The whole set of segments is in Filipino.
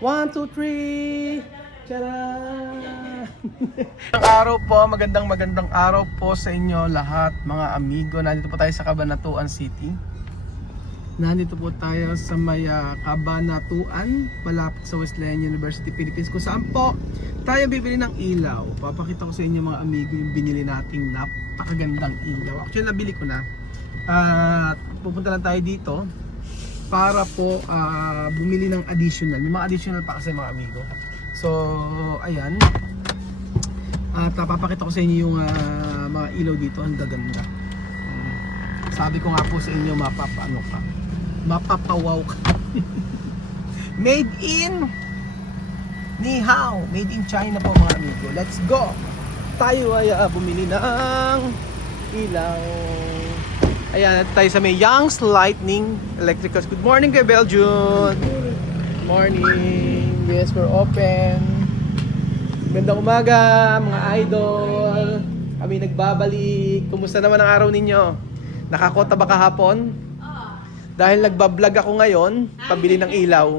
1, 2, 3. Tcharam! Magandang araw po sa inyo lahat mga amigo. Nandito po tayo sa Cabanatuan City. Nandito po tayo sa may Cabanatuan, malapit sa Wesleyan University, Philippines. Kung saan po tayo bibili ng ilaw. Papakita ko sa inyo mga amigo yung binili nating napakagandang ilaw. Actually nabili ko na. At pupunta lang tayo dito para po bumili ng additional. May mga additional pa kasi mga amigo. So ayan. At papakita ko sa inyo yung mga ilaw dito. Ang gaganda. Sabi ko nga po sa inyo, mapapawaw ka. Made in Ni Hao. Made in China po mga amigo. Let's go. Tayo ay bumili ng ilaw. Ayan, tayo sa may Young's Lightning Electricals. Good morning kay Belgium. Good morning. Yes, we're open. Gandang umaga mga idol. Kami nagbabalik. Kumusta naman ang araw ninyo? Nakakota ba kahapon? Dahil nagbablog ako ngayon, pabili ng ilaw.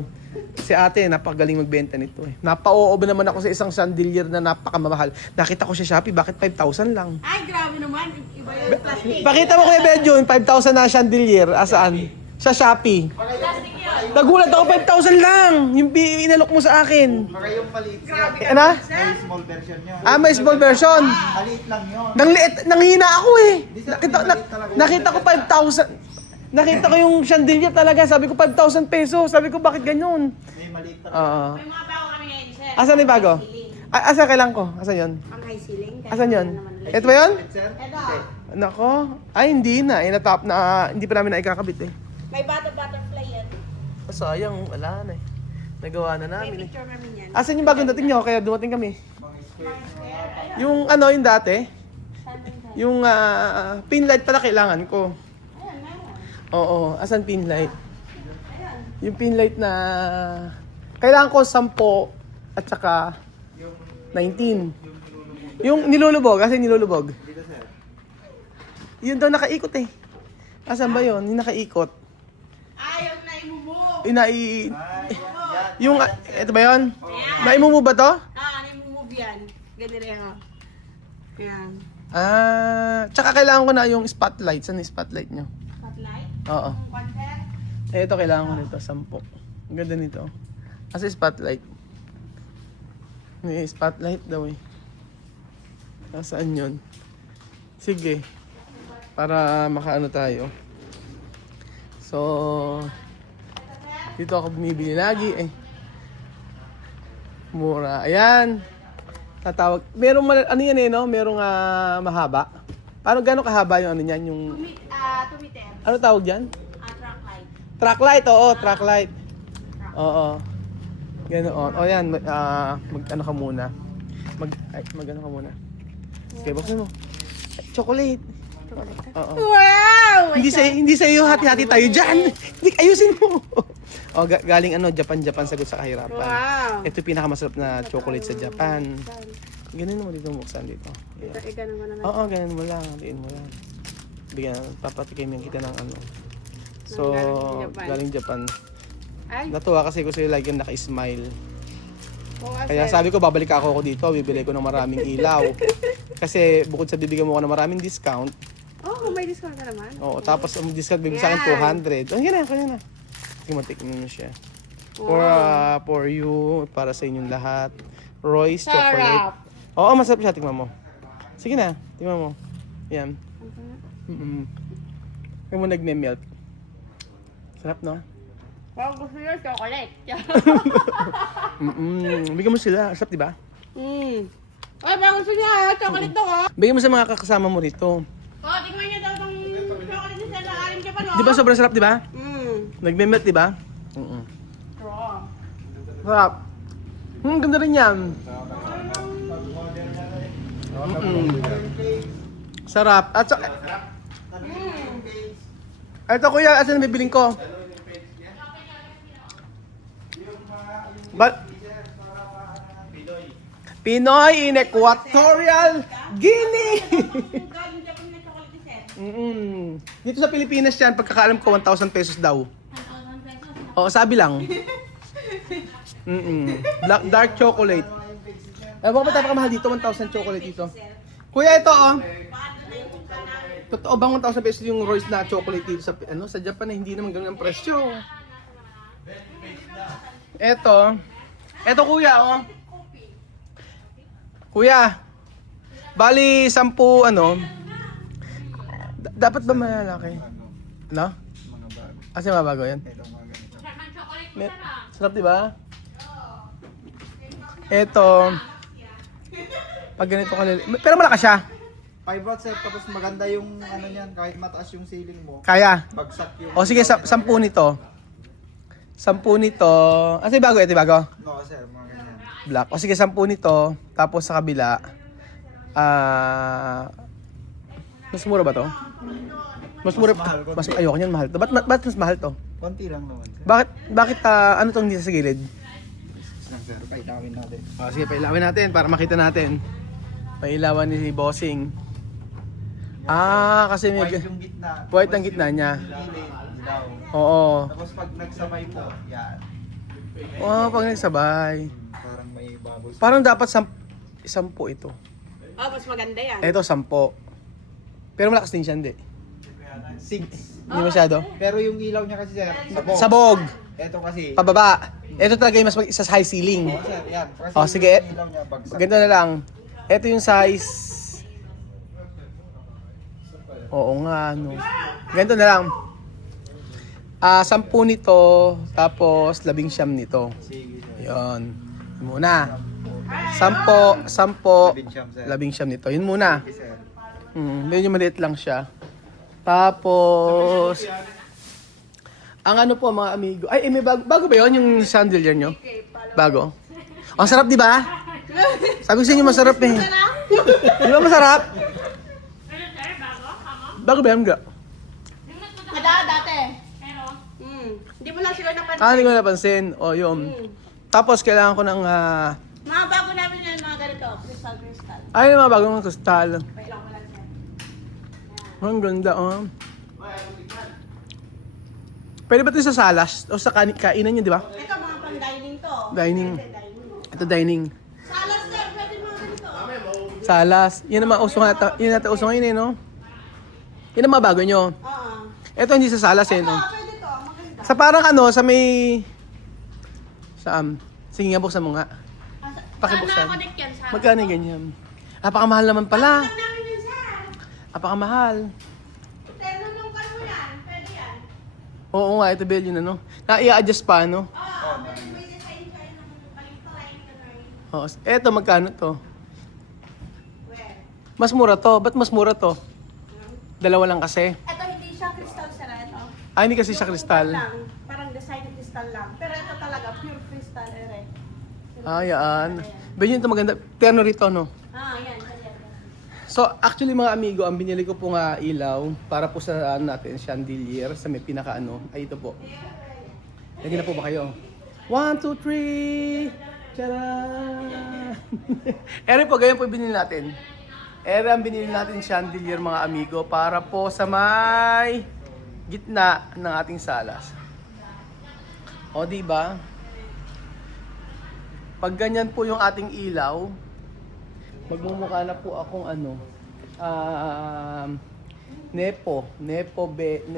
Si ate, napakagaling magbenta nito eh. Napa-oob naman ako sa isang chandelier na napakamamahal. Nakita ko sa Shopee, bakit 5,000 lang? Ay, grabe naman. Iba yung plastic. Pakita mo Kuya Benjon, 5,000 na chandelier. Asaan? Sa Shopee. Plastic yun. Nagulat ako, 5,000 lang. Yung inalok mo sa akin. Baka yung maliit Grabe siya. ka. Ano? May small version nyo. May small version. Maliit lang yun. Nanghina ako eh. Di sa Nakita, maliit talaga. nakita ko 5,000. Nakita ko yung chandelier talaga. Sabi ko 5,000 pesos. Sabi ko bakit ganyan? May maliit talaga. May mga bago kami ngayon, sir. Asan yung bago? Asa kailan ko? Asan yun? Ang high ceiling. Asan yun? Ito ba yun? Sir? Ito. Nako. Ay hindi na. Inatap na. Hindi pa namin na ikakabit eh. May butterfly yan. Sayang. Wala na eh. Nagawa na May namin eh. picture kami yan. Asan yung bagong dating nyo? Kaya dumating kami. Yung yung dati. Yung pin light pala kailangan ko. Ayan, meron. Oo. Asan pin light? Yung pin light na kailangan ko 10 at saka 19. Yung nilulubog. Asan yung nilulubog? Dito sir. Yun daw nakaikot eh. Asan ba yun? Yung nakaikot. Ayaw na imumove. Inai... Yan. Yung... Ito ba yun? Naimumove ba to? Imumove yan. Ganun rin ako. Yan. Tsaka kailangan ko na yung spotlight. Saan yung spotlight nyo? Spotlight. Oo. Contact. Ito kailangan ko nito, 10. Ang ganda nito. Kasi spotlight. May spotlight daw eh. Nasaan yun? Sige. Para makaano tayo. So, dito ako bumibili lagi eh. Mura. Ayan. Tatawag. Merong, ano yan eh no? Merong mahaba. Paano gano'ng kahaba yung ano niyan? Yung, 2 meter. ano tawag dyan? Track light. Track light, oo, track light. Oo. Ganoon. O yan, mag-ano ka muna. Mag-ano ka muna. Okay, buksan mo. Chocolate. Oo. Wow! Hindi sa iyo hati-hati tayo diyan. Hindi ayusin mo. O galing Japan sagot sa kahirapan. Wow. Ito yung pinakamasarap na chocolate sa Japan. Ganun mo dito buksan dito. Ayan. Ika naman naman. Oo, ganun mo lang, diin mo lang. Bigyan, papatikim yung kita ng ano. So, galing Japan. Ay, Natuwa kasi ko sa'yo lagi naka-smile. oo, Kaya sir. sabi ko babalik ako dito, bibili ko ng maraming ilaw. Kasi bukod sa bibigyan mo ko ng maraming discount, Oh, may discount ka naman. oo, tapos ang discount bibigyan sa akin 200. Oh, kanya na. Tikman mo siya. For you, para sa inyong lahat. Roy's chocolate. Oo, masarap siya, tikman mo. Sige na, tikman mo. Yan. Kaya mo nagme-melt. Sarap, no? Wow, gusto nyo chocolate. Bigyan mo sila, sarap, di ba? Ay, baka gusto niya chocolate to, oh. Bigyan mo sa mga kakasama mo rito. Oh, tingnan niyo daw itong chocolate niya sa aling Japan, oh. Di ba sobrang sarap, di ba? Mm. Nagme-melt, di ba? Raw. Sarap. Ganda rin yan. Sarap. At ito kuya, asan bibiling ko? Pinoy in Equatorial Guinea. Galing Japan na chocolate, sir. Dito sa Pilipinas yan, pagkakaalam ko 1,000 pesos daw. 1,000 pesos. Oo, sabi lang. Black dark chocolate. Ewan ko ba tayo mahal dito? 1,000 chocolate dito. Kuya, ito oh. Totoo bang 1,000 pesos yung Royce na chocolate dito sa sa Japan na hindi naman ganun ang presyo. Ito kuya oh. Kuya. Bali 10 dapat ba malalaki? No? Mga bago. Kasi mabago 'yan. Ito mga ganito. Sarap 'di ba? Ito. Pag ganito kalili. Pero malakas siya. 5 watts sir, tapos maganda yung ano niyan, kahit mataas yung ceiling mo. Kaya. Bagsak yung... O sige, 10 nito. 10 nito. Ito bago, ito bago. No sir, mga ganyan. Black. O sige, 10 nito. Tapos sa kabila. Mas mura ba to? Mas mura. Mas mahal ko. Mas ayoko niyan, mahal to. Ba't mas mahal to? Konti lang naman sir. Bakit ano tong dito sa gilid? Lang sir, paitawin natin. O sige, pailawin natin para makita natin. Pailawan ni Bossing. Kasi may... White yung gitna. White Tapos ang gitna yung niya. gilid, dilaw. Oo. Tapos pag nagsabay po, yan. Pag nagsabay. Parang may bubbles. Parang dapat 10 ito. Oh, mas maganda yan. Ito 10. Pero malakas din siya, hindi. 6. Hindi masyado. Pero yung ilaw niya kasi sir, sabog. Sabog. Ito kasi. Pababa. Ito talaga yung mas isa sa high ceiling. Oo sir, yan. Kasi Oh, sige. yung ilaw niya bagsak. Ganito na lang. Ito yung size. Oo nga, no. Ganito na lang. 10 nito, tapos 19 nito. Sige sir. Yun. Yun muna. 10, 10, Labing siyam, 19 sir. nito. Yun muna. Sige, sir. Medyo maliit lang siya. Tapos, ang ano po mga amigo. Ay, may bago ba yun yung chandelier nyo? Bago. Ang sarap, di ba? Sabi ko sa inyo masarap eh. Di ba masarap? Bago ba yan? Dati. Hindi mo lang sila napansin. Hindi ko napansin. O, yun. Tapos, kailangan ko ng... Mga bago namin yan, mga ganito. Crystal. ay, mga bagong kristal. Pailang ko lang yan. Ang ganda, oh. Pwede ba ito sa salas? O sa kainan nyo, di ba? Ito, mga pang-dining to. Dining. Dining. Ito, dining. Salas, sir. Pwede mga ganito. Salas. Yan ang mga uso nga. Yan natin uso ngayon eh, no? Yan ang mga bago nyo. Oo. Ito hindi sa salas eh, no? Pwede to. Maganda. Sa parang sa may... Saan? Sige nga, buksan mo nga. Pakibuksan. Saan na-connect yan? Sa Magkano yung ganyan? Napakamahal naman pala. Lang namin yun, sir. Napakamahal. Terno nung kano yan. Pwede yan. Oo nga, ito Bel, yun ano. I-adjust pa, no? Oo. Pwede may design kayo ng paling-paling ka Oo. na Eto, magkano to? Where? Mas mura to. Ba't mas mura to? Dalawa lang kasi. Ito hindi siya crystal, sir. Ito. Hindi kasi siya kristal. Lang. Parang design crystal lang. Pero ito talaga, pure crystal. Yan. Bel, yun ito maganda. Terno rito, no? Yan. So, actually mga amigo, ang binili ko po nga ilaw para po sa natin, chandelier, sa may pinaka ay ito po. Lagyan na po ba kayo? 1, 2, 3! Tcharan! Ere po, ganyan po yung binili natin. Ere ang binili natin chandelier mga amigo para po sa may gitna ng ating salas. O, diba? Pag ganyan po yung ating ilaw, magmumukha na po akong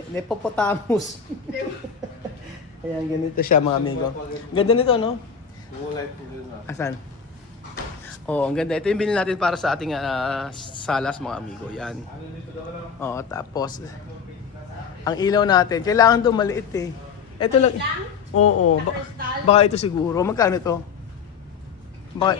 Nepopotamus. Ayan, ganito siya mga amigo. Ganda nito, no? Asan? Oo, ang ganda. Ito yung binili natin para sa ating salas mga amigo. Yan. Oo, tapos, ang ilaw natin, kailangan doon maliit eh. Ito lang. Oo, baka ito siguro. Magkano to? Baka,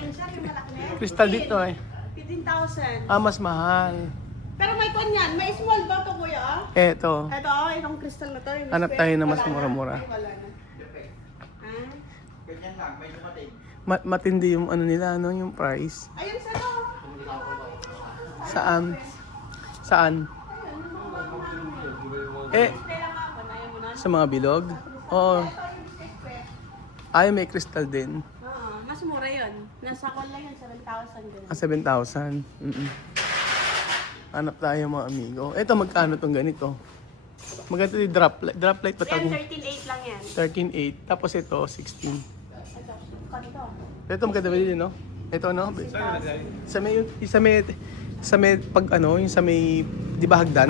kristal dito eh. 15,000. Mas mahal. Pero may kon yan. May small ba ito, kuya? Eto. Ito, itong crystal na to. Hanap tayo na mas mura-mura. Wala na. Ganyan lang, may dumating. Matindi yung nila, yung price. Ayun sa to. Saan? Saan? Eh, Kaya nga ako, ayaw mo na. sa mga bilog? Oo. Ay, may crystal din. Mas mura yun. Nasa kon lang yun, 7,000 din. 7,000. Hanap tayo mga amigo. Ito, magkano tong ganito? Magkano yung drop light? Drop light pa Yan, tawag? 13,800 lang yan. 13,800. Tapos ito, 16. Ito. kanto. Ito maganda ba yun, no? Ito, no? Sa may pag ano, yung sa may, di ba hagdan?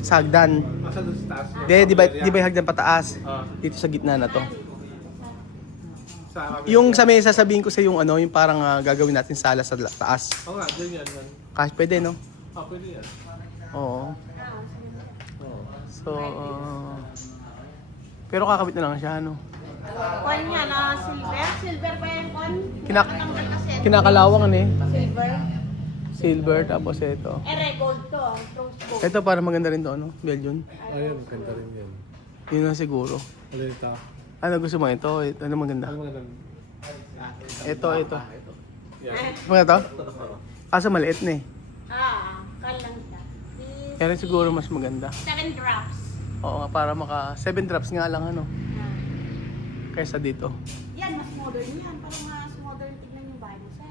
Sa hagdan. Masa doon sa taas. Di ba yung hagdan pataas? Dito sa gitna na to. Yung sa may sasabihin ko sa yung ano, yung parang gagawin natin sala sa taas. Oo nga, doon yan. Kasi pwede, no? Pwede yan. Oo. So, pero kakabit na lang siya, ano? Kwan niya na silver. Silver ba yan, Kwan? Nakatanggal kasi. Kinakalawangan eh. Silver. Silver, tapos ito. Gold to. Rose gold. Ito para maganda rin to, ano? Belgian. Ayun, maganda rin yan. Yun na siguro. Alin ito? Ano gusto mo? Ito? Ano maganda? Ano maganda? Ito. Yan. Maganda to? Kaso maliit na eh. Kalang siya. Kaya rin siguro mas maganda. 7 drops. Oo nga, para maka 7 drops nga lang ano. Kaysa dito. Yan, mas modern yan. Parang mas modern tignan yung bahay mo, sir.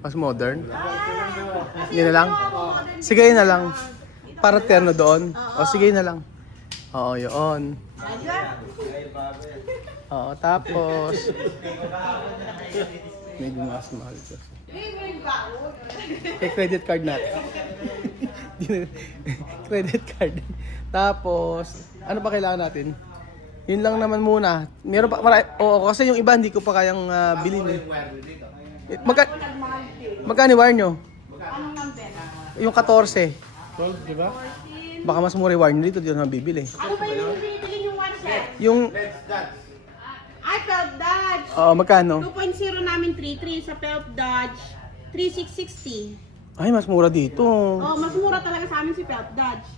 Mas modern. Yun na lang? Sige, yun na lang. Para terno doon. O sige na lang. Oo, yun. Oo, tapos medyo mas mahal ito. Okay, credit card natin. Credit card. Tapos, ano pa kailangan natin? Yun lang naman muna. Meron pa, oo, kasi yung iba hindi ko pa kayang bilhin eh. Magkano wire nyo? Anong number? Yung 14. 12, di ba? Baka mas mura yung wire nyo dito, dito na mabibili. Ano ba yung binibili yung one, sir? Yung, Ay, Pelt Dodge. oo, magkano? 2.0 namin 3.3 sa Pelt Dodge. 3.660. Ay, mas mura dito. Oh, mas mura talaga sa amin si Pelt Dodge.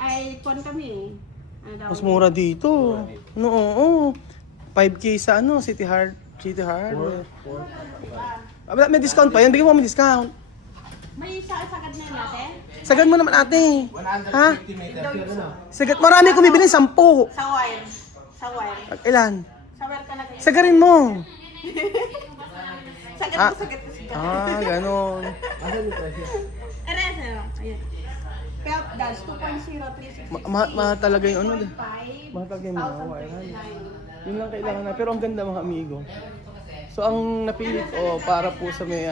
Ay, kon kami eh. Ano daw? Mas mura dito. No, oo. 5K sa ano, City Hardware. May discount pa yan. Bigyan mo may discount. May sagad na yun natin? Sagad mo naman ate. Ha? 150 meters. Sagad. Marami kung bibili 10. Sa wire. Sa wire. Ilan? Sa wire talaga yun. Sagarin mo. Sagad Ah. ko, sagad ko siya. Ganon. Ayan, ayan. Pelt Dodge 2.0 360. Mahal talaga yung ano. 5. Mahal talaga yung mga wire. Yun lang kailangan na. Pero ang ganda mga amigo. So ang napili ko para po sa may...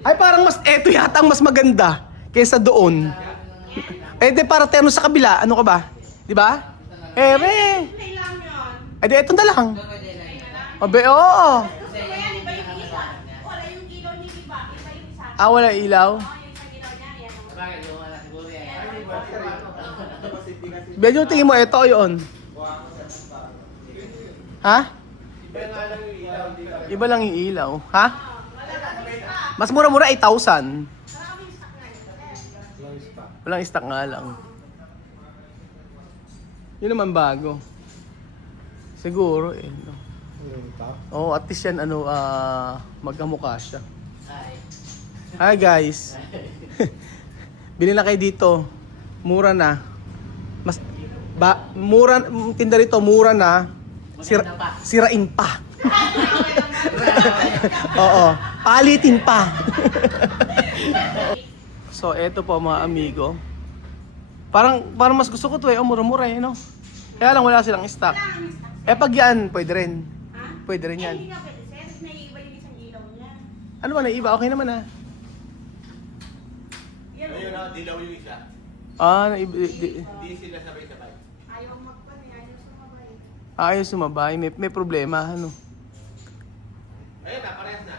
ay parang mas... Eto yata ang mas maganda kaysa doon. Eh di para terno sa kabila. Ano ka ba? Di ba? Ere! Kailangan yun. Eh di eto na lang. Abe, oo. Gusto ko yan, iba yung isa. Wala yung ilaw ni iba. Iba yung isa. Wala ilaw. Yung sa ilaw niya, yan. Medyo tingin mo, ito o yun? Ha? Iba lang yung ilaw. Ha? Mas mura-mura 8,000. Walang stock nga lang. Yun naman bago. Siguro eh. No? Oo, at least yan magkamukha siya. Hi guys. Bili na kayo dito. Mura na. Mura tinda dito, mura na. Sirain pa. Oo, palitin pa. So, eto po mga amigo. Parang mas gusto ko to eh, mura-mura eh, no? Kaya lang wala silang stock. Eh pag yan, pwede rin. Ha? Pwede rin yan. Hindi nga pwede, sir. Naiiba yung isang ilaw niya. Ano ba, naiba? Okay naman ah. Yan. dilaw yung isa. Naiba. Hindi sila sabay-sabay. Ayaw magpan eh. Ayaw sumabay. Ayos sumabay, may problema, ano. Ayun na, parehas na.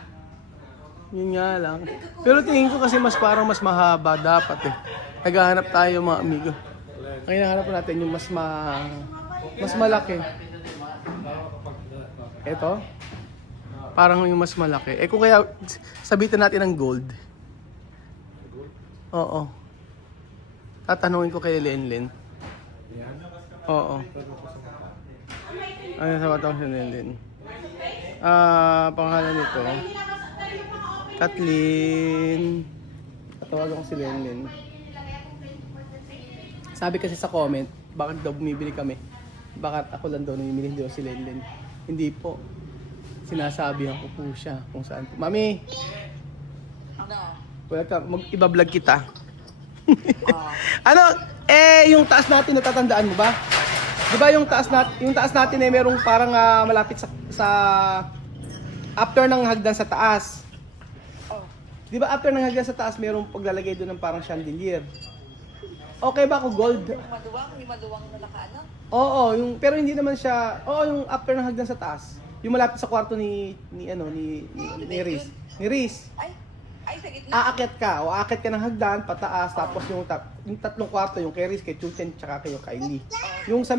Yun nga lang. Pero tingin ko kasi parang mas mahaba dapat eh. Naghahanap tayo mga amigo. Ang hinahanap natin yung mas malaki. Ito? Parang yung mas malaki. Eh kung kaya sabitan natin ng gold. Oo. Tatanungin ko kay Lenlen. Oo. Ano sa batang si Lenlen? Pangalan nito. Kathleen. Tatawagan ko si Lenlen. Sabi kasi sa comment, bakit daw bumibili kami? Bakit ako lang daw namimili, hindi daw si Lenlen? Hindi po. Sinasabihan ko po siya kung saan po. Mami! Iba-vlog kita. Ano? Yung taas natin natatandaan mo ba? Di ba yung taas natin ay merong parang malapit sa after ng hagdan sa taas. Oh. Di ba after ng hagdan sa taas merong paglalagay doon ng parang chandelier? Okay ba ako gold? Yung maluwang na nakaano? Oo, pero hindi naman siya. Oo, yung after ng hagdan sa taas. Yung malapit sa kwarto ni Riz. Ni Riz. Ay, sa gitna. Aakyat ka, o aakyat ka ng hagdan, pataas, tapos yung tatlong kwarto, yung kay Riz, kay Chuchen, tsaka kay Kylie. Yung sa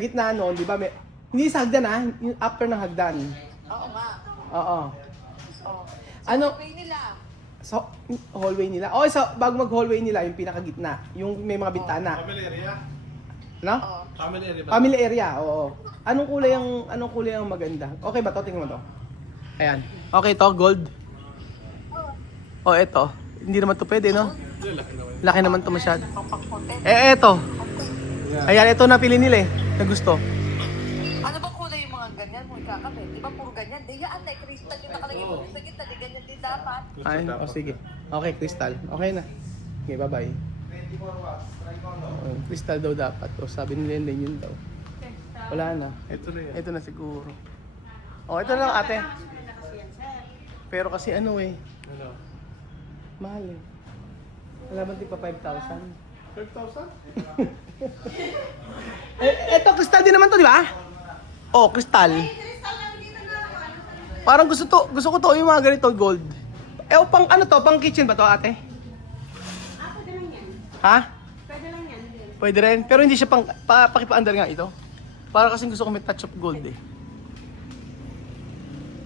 gitna noon, di ba, hindi sa hagdan yung after ng hagdan. Oo nga. Oo. Oh. Ano? Hallway nila. Sa hallway nila. Oh, bago mag-hallway nila, yung pinakagitna, yung may mga bintana. Family area? No? Oo. Family area ba? Family area, oo. Anong kulay ang maganda? Okay ba to? Tingnan mo to. Ayan. Okay to, gold. Oh, eto. Hindi naman to pwede, no? Laki naman to masyado. Pangpangkote. Eto. Ayan, ito napili nila na gusto. Ano ba kulay yung mga ganyan mo ikakabit? Di ba puro ganyan? Di yan, like crystal yung nakalagay mo sa gitna. Di ganyan din dapat. Ay, sige. Okay, crystal. Okay na. Okay, bye-bye. Oh, crystal daw dapat. O, sabi nila yun daw. Wala na. Ito na yan. Ito na siguro. Oh, ito na lang ate. Pero kasi ano Ano? mahal Wala ba pa 5,000? 5,000? Eto, crystal din naman to, di ba? Oh, crystal. Parang gusto ko to yung mga ganito gold. Pang ano to? Pang kitchen ba to, ate? Pwede lang yan. Ha? Pwede lang yan. Pwede rin. Pero hindi siya pakipaandar nga ito. Para kasi gusto ko may touch of gold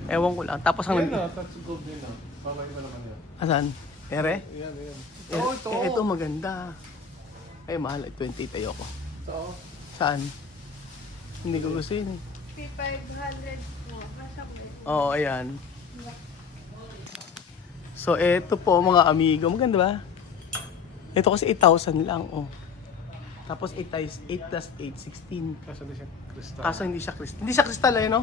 Ewan ko lang. Tapos Yan hanggang... na, touch gold din na. Babay mo naman yan. Asan? Ere? Yan. Ito maganda. Ay, mahal. 28 ayoko. Ito. Saan? Hindi ko gusto yun 500 mo. Nasa ko. Oo, ayan. So, eto po mga amigo. Maganda ba? Ito kasi 8,000 lang, Tapos 8 plus 8, 16. Kaso na siya crystal. Kaso hindi siya crystal. Hindi siya crystal, no?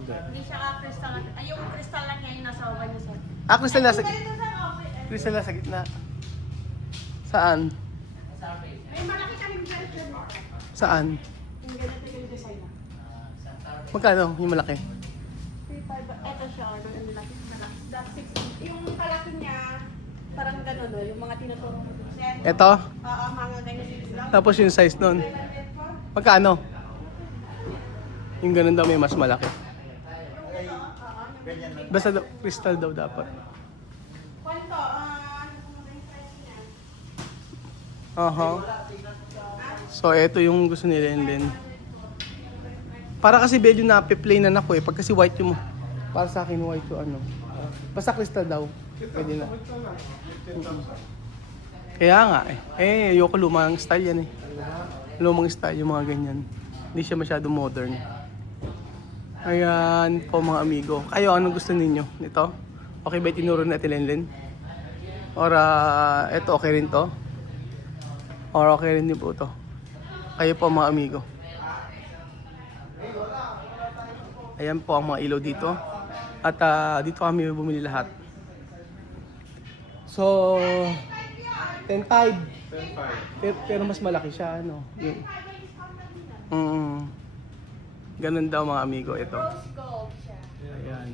Hindi. Hindi siya ka-crystal. Ay, yung crystal lang niya yung nasa uwan niya sa... Crystal nasa, Ganito sa office. crystal nasa gitna. Saan? May malaki kaming version. Saan? Yung ganito yung design na. Magkano yung malaki? 3,500. Ito siya. Yung malaki. That's 6. Yung kalaki niya, parang gano'n, no? Yung mga tinuturo ko. Ito? Oo, mga ganyan lang. Tapos yung size nun. Magkano? Yung ganun daw may mas malaki. Basta crystal daw dapat. Kwento, ano po yung price niya? Aha. So, ito yung gusto ni Lenlen. Para kasi medyo nape-plain na ako Pag kasi white yung para sa akin white yung ano. Basta crystal daw. Pwede na. Kaya nga ayoko lumang style yan Lumang style yung mga ganyan. Hindi siya masyado modern. Ayan po mga amigo. Kayo, anong gusto ninyo nito? Okay ba tinuro na Lenlen? Or eto okay rin to? Or okay rin din po to? Kayo po mga amigo. Ayan po ang mga ilaw dito. At dito kami bumili lahat. So, 10.5. 10,500. Pero mas malaki siya, ano. Yung, ganun daw mga amigo ito. Gold siya. Ayan.